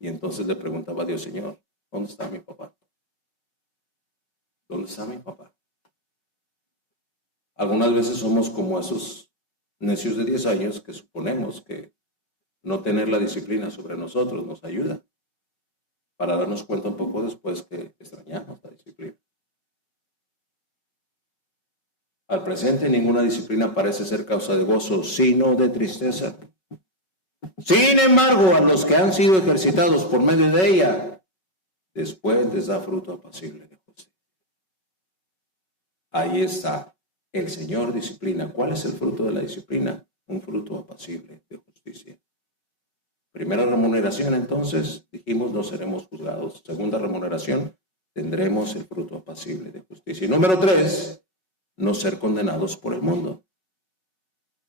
Y entonces le preguntaba a Dios, Señor, ¿dónde está mi papá? ¿Dónde está mi papá? Algunas veces somos como esos necios de 10 años que suponemos que no tener la disciplina sobre nosotros nos ayuda, para darnos cuenta un poco después que extrañamos la disciplina. Al presente ninguna disciplina parece ser causa de gozo, sino de tristeza. Sin embargo, a los que han sido ejercitados por medio de ella, después les da fruto apacible de justicia. Ahí está. El Señor disciplina. ¿Cuál es el fruto de la disciplina? Un fruto apacible de justicia. Primera remuneración, entonces, dijimos, no seremos juzgados. Segunda remuneración, tendremos el fruto apacible de justicia. Y número 3, no ser condenados por el mundo.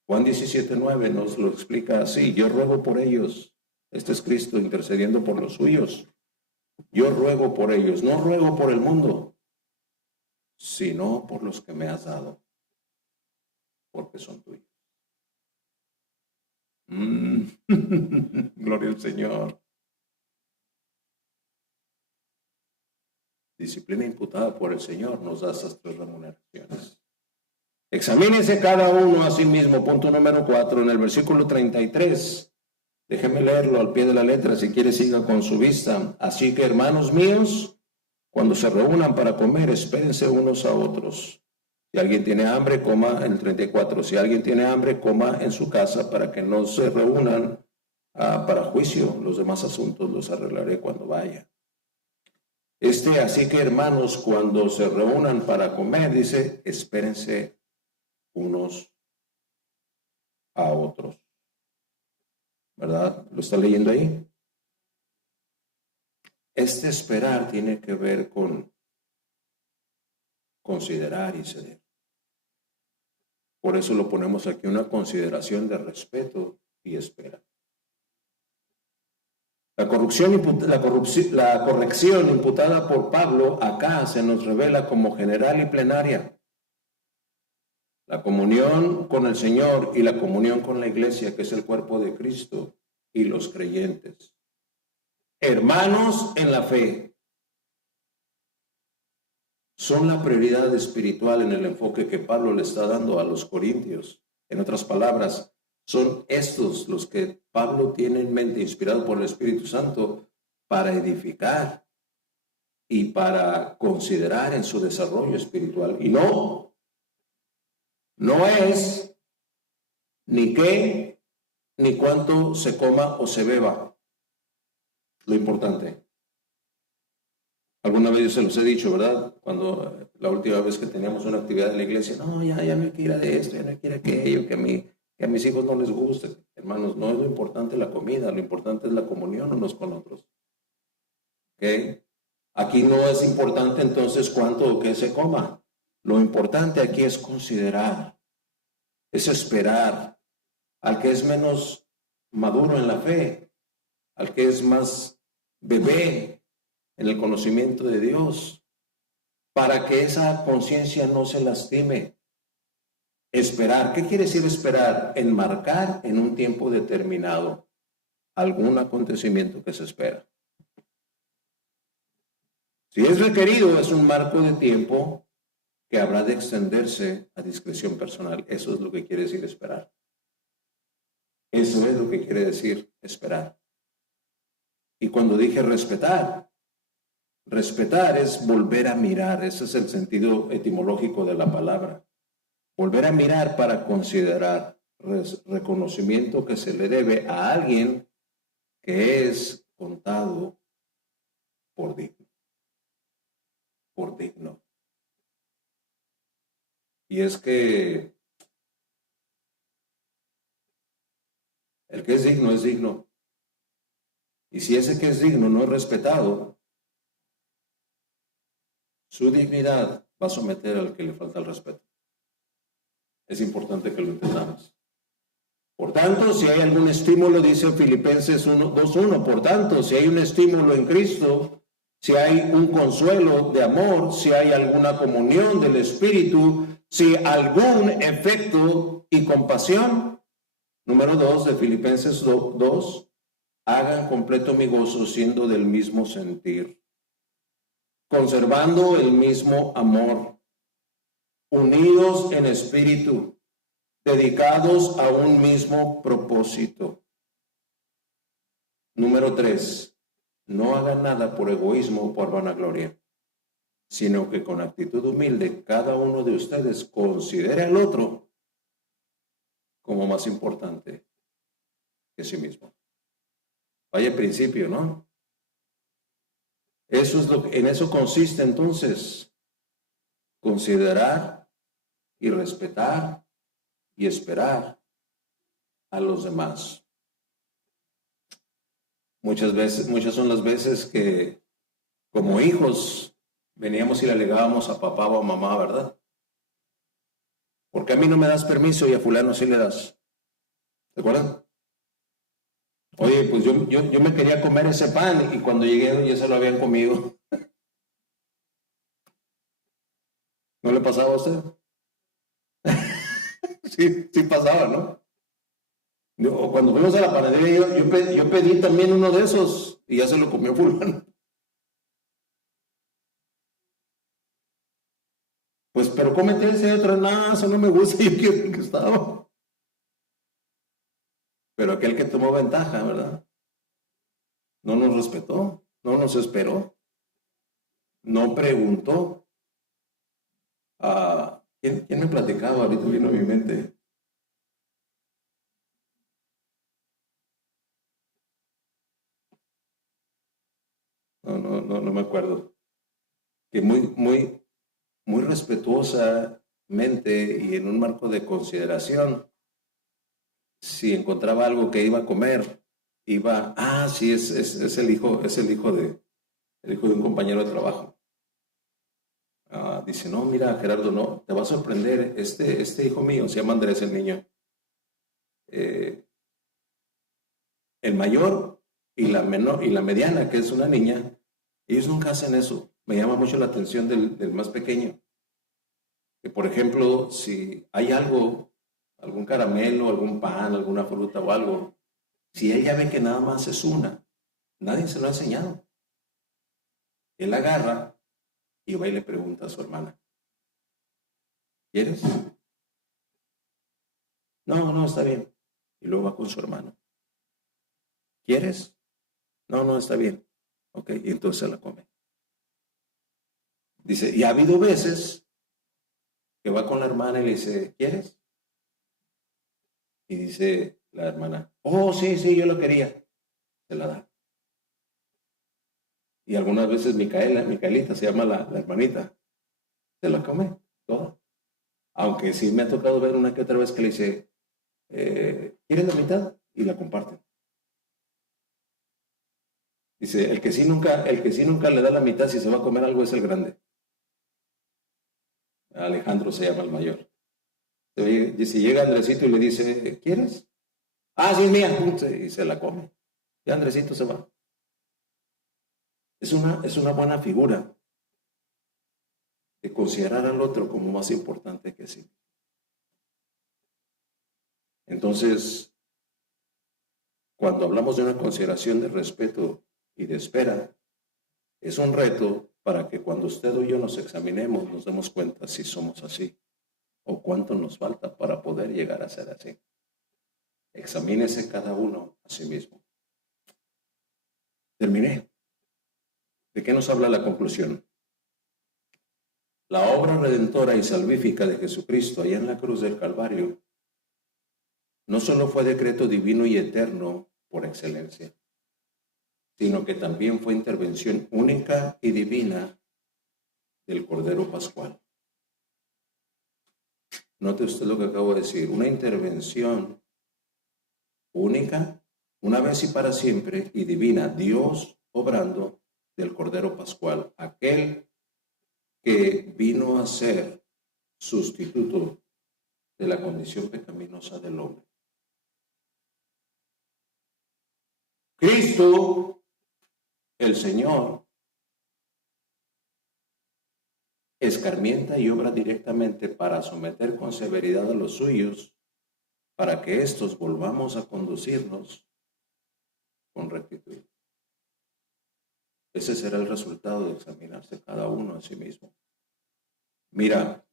Juan 17:9 nos lo explica así. Yo ruego por ellos. Este es Cristo intercediendo por los suyos. Yo ruego por ellos. No ruego por el mundo, sino por los que me has dado, porque son tuyos. Gloria al Señor. Disciplina imputada por el Señor nos da esas 3 remuneraciones. Examínense cada uno a sí mismo. Punto número 4, en el versículo 33. Déjeme leerlo al pie de la letra, si quiere siga con su vista. Así que, hermanos míos, cuando se reúnan para comer, espérense unos a otros. Si alguien tiene hambre, coma, el 34. Si alguien tiene hambre, coma en su casa, para que no se reúnan para juicio. Los demás asuntos los arreglaré cuando vaya. Así que, hermanos, cuando se reúnan para comer, dice, espérense unos a otros. ¿Verdad? ¿Lo está leyendo ahí? Este esperar tiene que ver con considerar y ceder. Por eso lo ponemos aquí, una consideración de respeto y espera. La corrección imputada por Pablo acá se nos revela como general y plenaria. La comunión con el Señor y la comunión con la iglesia, que es el cuerpo de Cristo, y los creyentes. Hermanos en la fe. Son la prioridad espiritual en el enfoque que Pablo le está dando a los corintios. En otras palabras, son estos los que Pablo tiene en mente, inspirado por el Espíritu Santo, para edificar y para considerar en su desarrollo espiritual. Y no es ni qué, ni cuánto se coma o se beba, lo importante. Alguna vez yo se los he dicho, ¿verdad? Cuando la última vez que teníamos una actividad en la iglesia, no, ya no quiero de esto, ya no quiero aquello, que a mis hijos no les guste. Hermanos, no es lo importante la comida, lo importante es la comunión unos con otros. ¿Ok? Aquí no es importante entonces cuánto o qué se coma. Lo importante aquí es considerar, es esperar al que es menos maduro en la fe, al que es más bebé en el conocimiento de Dios, para que esa conciencia no se lastime. Esperar, ¿qué quiere decir esperar? Enmarcar en un tiempo determinado algún acontecimiento que se espera. Si es requerido, es un marco de tiempo que habrá de extenderse a discreción personal. Eso es lo que quiere decir esperar. Eso es lo que quiere decir esperar. Y cuando dije respetar es volver a mirar. Ese es el sentido etimológico de la palabra. Volver a mirar para considerar reconocimiento que se le debe a alguien que es contado por digno. Por digno. Y es que el que es digno. Y si ese que es digno no es respetado, su dignidad va a someter al que le falta el respeto. Es importante que lo entendamos. Por tanto, si hay algún estímulo, dice Filipenses 2:1, por tanto, si hay un estímulo en Cristo, si hay un consuelo de amor, si hay alguna comunión del Espíritu, si algún efecto y compasión, número 2 de Filipenses 2, hagan completo mi gozo siendo del mismo sentir, conservando el mismo amor, unidos en espíritu, dedicados a un mismo propósito. Número 3, no hagan nada por egoísmo o por vanagloria, sino que con actitud humilde cada uno de ustedes considere al otro como más importante que sí mismo. Vaya principio, ¿no? Eso es en eso consiste entonces, considerar y respetar y esperar a los demás. Muchas son las veces que como hijos veníamos y le alegábamos a papá o a mamá, ¿verdad? ¿Por qué a mí no me das permiso y a fulano sí le das? ¿Se acuerdan? Oye, pues yo me quería comer ese pan y cuando llegué ya se lo habían comido. ¿No le pasaba a usted? Sí pasaba, ¿no? O cuando fuimos a la panadería, yo pedí también uno de esos y ya se lo comió fulano. Pues, pero cómete ese otro, no, eso no me gusta, yo quiero el que estaba. Pero aquel que tomó ventaja, ¿verdad? No nos respetó, no nos esperó, no preguntó. ¿Quién me platicaba? Ahorita vino a mi mente. No me acuerdo. Que muy respetuosamente y en un marco de consideración, si encontraba algo que iba a comer, sí, es el hijo de un compañero de trabajo. Dice, no, mira, Gerardo, no, te va a sorprender, este hijo mío, se llama Andrés el niño, el mayor y la menor y la mediana, que es una niña, ellos nunca hacen eso. Me llama mucho la atención del más pequeño. Que, por ejemplo, si hay algo, algún caramelo, algún pan, alguna fruta o algo, si ella ve que nada más es una, nadie se lo ha enseñado. Él agarra y va y le pregunta a su hermana, ¿quieres? No, no, está bien. Y luego va con su hermano. ¿Quieres? No, no, está bien. Ok, y entonces se la come. Dice, y ha habido veces que va con la hermana y le dice, ¿quieres? Y dice la hermana, oh, sí, sí, yo lo quería. Se la da. Y algunas veces Micaelita se llama la hermanita, se la come toda. Aunque sí me ha tocado ver una que otra vez que le dice, ¿quieres la mitad? Y la comparten. Dice, el que sí nunca le da la mitad si se va a comer algo es el grande. Alejandro se llama el mayor. Si llega Andresito y le dice, ¿quieres? Ah, sí, es mía, punto, y se la come. Y Andresito se va. Es una buena figura de considerar al otro como más importante que sí. Entonces, cuando hablamos de una consideración de respeto y de espera, es un reto para que cuando usted o yo nos examinemos nos demos cuenta si somos así o cuánto nos falta para poder llegar a ser así. Examínese cada uno a sí mismo. Terminé. ¿De qué nos habla la conclusión? La obra redentora y salvífica de Jesucristo allá en la cruz del Calvario no solo fue decreto divino y eterno por excelencia, sino que también fue intervención única y divina del Cordero Pascual. Note usted lo que acabo de decir, una intervención única, una vez y para siempre, y divina, Dios obrando del Cordero Pascual, aquel que vino a ser sustituto de la condición pecaminosa del hombre. Cristo, el Señor, escarmienta y obra directamente para someter con severidad a los suyos, para que éstos volvamos a conducirnos con rectitud. Ese será el resultado de examinarse cada uno a sí mismo. Mira,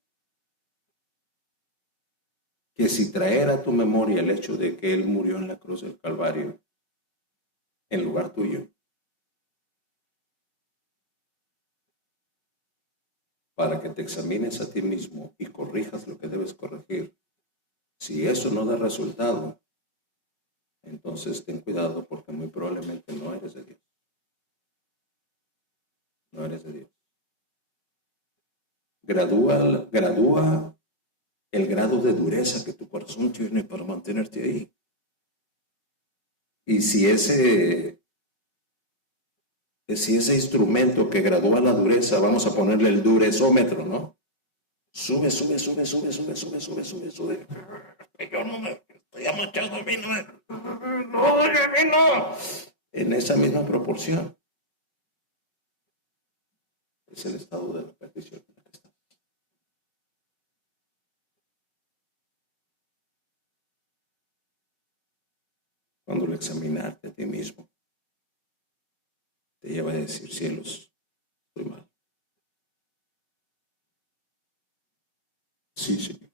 que si traer a tu memoria el hecho de que Él murió en la cruz del Calvario en lugar tuyo, para que te examines a ti mismo y corrijas lo que debes corregir. Si eso no da resultado, entonces ten cuidado porque muy probablemente no eres de Dios. No eres de Dios. Gradúa el grado de dureza que tu corazón tiene para mantenerte ahí. Y si ese instrumento que gradúa la dureza, vamos a ponerle el durezómetro, ¿no? Sube. Yo no me estoy amochando a mí, no. En esa misma proporción es el estado de la perdición en la que estamos. Cuando el examinarte a ti mismo te lleva a decir, cielos, estoy mal. Sí, Señor.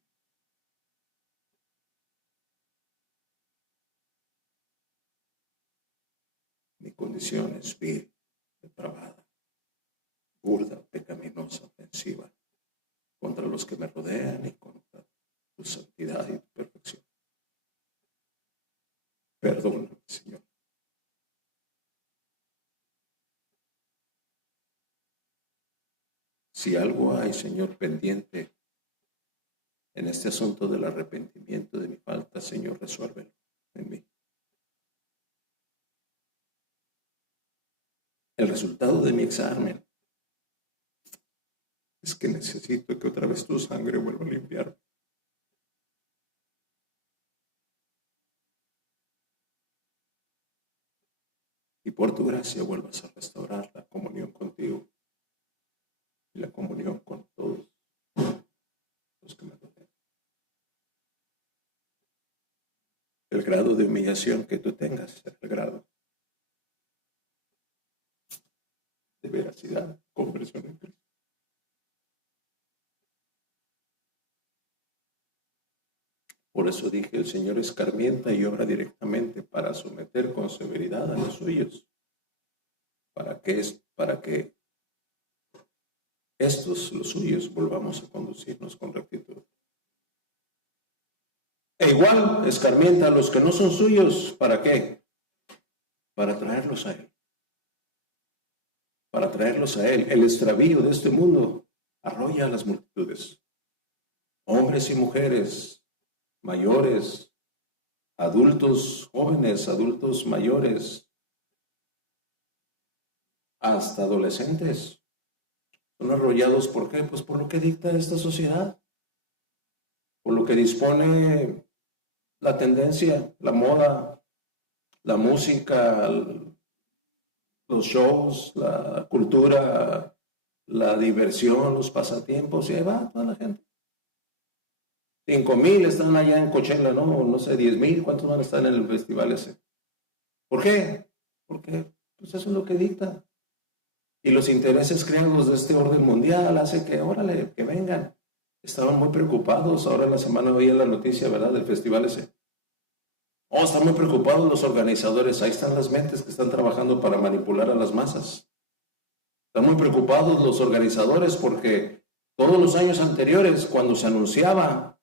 Mi condición es vil, depravada, burda, pecaminosa, ofensiva, contra los que me rodean y contra tu santidad y tu perfección. Perdóname, Señor. Si algo hay, Señor, pendiente en este asunto del arrepentimiento de mi falta, Señor, resuélvelo en mí. El resultado de mi examen es que necesito que otra vez tu sangre vuelva a limpiarme. Y por tu gracia vuelvas a restaurar la comunión contigo y la comunión con todos los que me rodean. El grado de humillación que tú tengas es el grado de veracidad, conversión en Cristo. Por eso dije, el Señor escarmienta y obra directamente para someter con severidad a los suyos. ¿Para qué es? Para que estos, los suyos, volvamos a conducirnos con rectitud. E igual escarmienta a los que no son suyos. ¿Para qué? Para traerlos a Él. Para traerlos a Él. El extravío de este mundo arrolla a las multitudes. Hombres y mujeres, mayores, adultos jóvenes, adultos mayores, hasta adolescentes. Son arrollados, ¿por qué? Pues por lo que dicta esta sociedad, por lo que dispone la tendencia, la moda, la música, los shows, la cultura, la diversión, los pasatiempos, y ahí va toda la gente. 5,000 están allá en Coachella, no sé, 10,000, ¿cuántos van a estar en el festival ese? ¿Por qué? Porque pues eso es lo que dicta. Y los intereses creados de este orden mundial hace que, órale, que vengan. Estaban muy preocupados. Ahora en la semana veía la noticia, ¿verdad?, del festival ese. Están muy preocupados los organizadores. Ahí están las mentes que están trabajando para manipular a las masas. Están muy preocupados los organizadores porque todos los años anteriores, cuando se anunciaba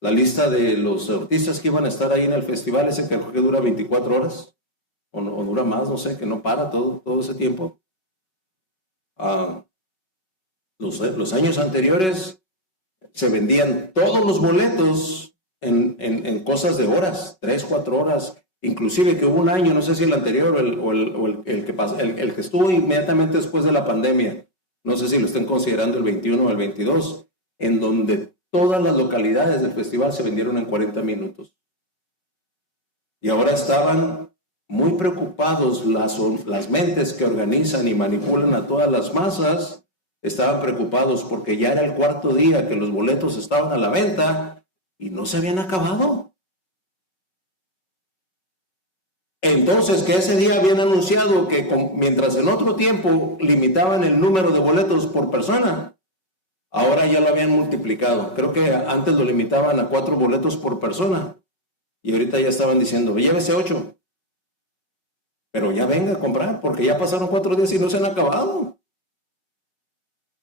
la lista de los artistas que iban a estar ahí en el festival ese que dura 24 horas, o dura más, no sé, que no para todo ese tiempo. Los años anteriores se vendían todos los boletos en cosas de horas, 3, 4 horas, inclusive que hubo un año, no sé si el anterior o el que estuvo inmediatamente después de la pandemia, no sé si lo estén considerando el 21 o el 22, en donde todas las localidades del festival se vendieron en 40 minutos. Y ahora estaban muy preocupados las mentes que organizan y manipulan a todas las masas, estaban preocupados porque ya era el cuarto día que los boletos estaban a la venta y no se habían acabado. Entonces, que ese día habían anunciado que mientras en otro tiempo limitaban el número de boletos por persona, ahora ya lo habían multiplicado. Creo que antes lo limitaban a 4 boletos por persona y ahorita ya estaban diciendo, llévese 8. Pero ya venga a comprar, porque ya pasaron 4 días y no se han acabado.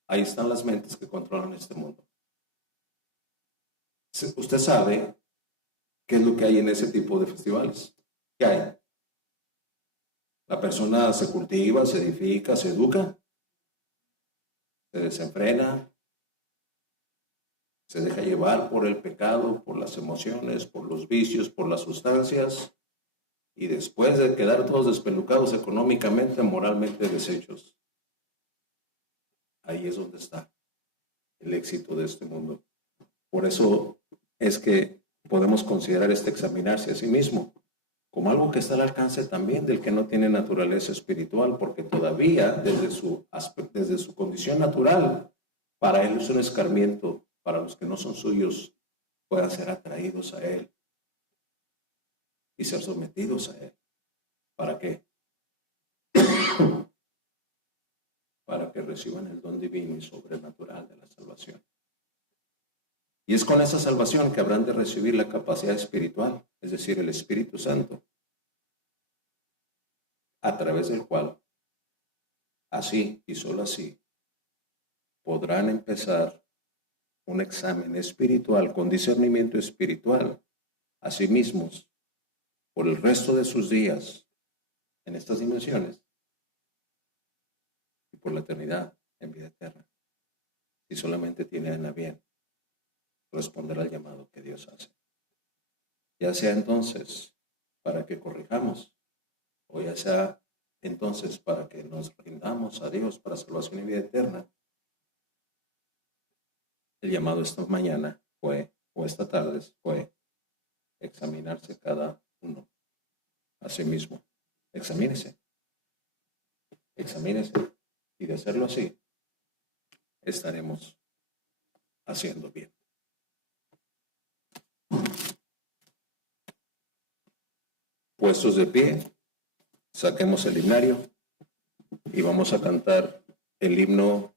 Ahí están las mentes que controlan este mundo. Usted sabe qué es lo que hay en ese tipo de festivales. ¿Qué hay? La persona se cultiva, se edifica, se educa, se desenfrena, se deja llevar por el pecado, por las emociones, por los vicios, por las sustancias, y después de quedar todos despelucados económicamente, moralmente deshechos. Ahí es donde está el éxito de este mundo. Por eso es que podemos considerar examinarse a sí mismo como algo que está al alcance también del que no tiene naturaleza espiritual, porque todavía desde su condición natural, para él es un escarmiento, para los que no son suyos puedan ser atraídos a él y ser sometidos a él. ¿Para qué? Para que reciban el don divino y sobrenatural de la salvación. Y es con esa salvación que habrán de recibir la capacidad espiritual, es decir, el Espíritu Santo, a través del cual, así y solo así, podrán empezar un examen espiritual con discernimiento espiritual a sí mismos por el resto de sus días en estas dimensiones y por la eternidad en vida eterna, si solamente tienen a bien responder al llamado que Dios hace. Ya sea entonces para que corrijamos, o ya sea entonces para que nos rindamos a Dios para salvación y vida eterna. El llamado esta mañana fue, o esta tarde fue, examinarse cada uno a sí mismo. Examínese. Y de hacerlo así, estaremos haciendo bien. Puestos de pie, saquemos el himnario y vamos a cantar el himno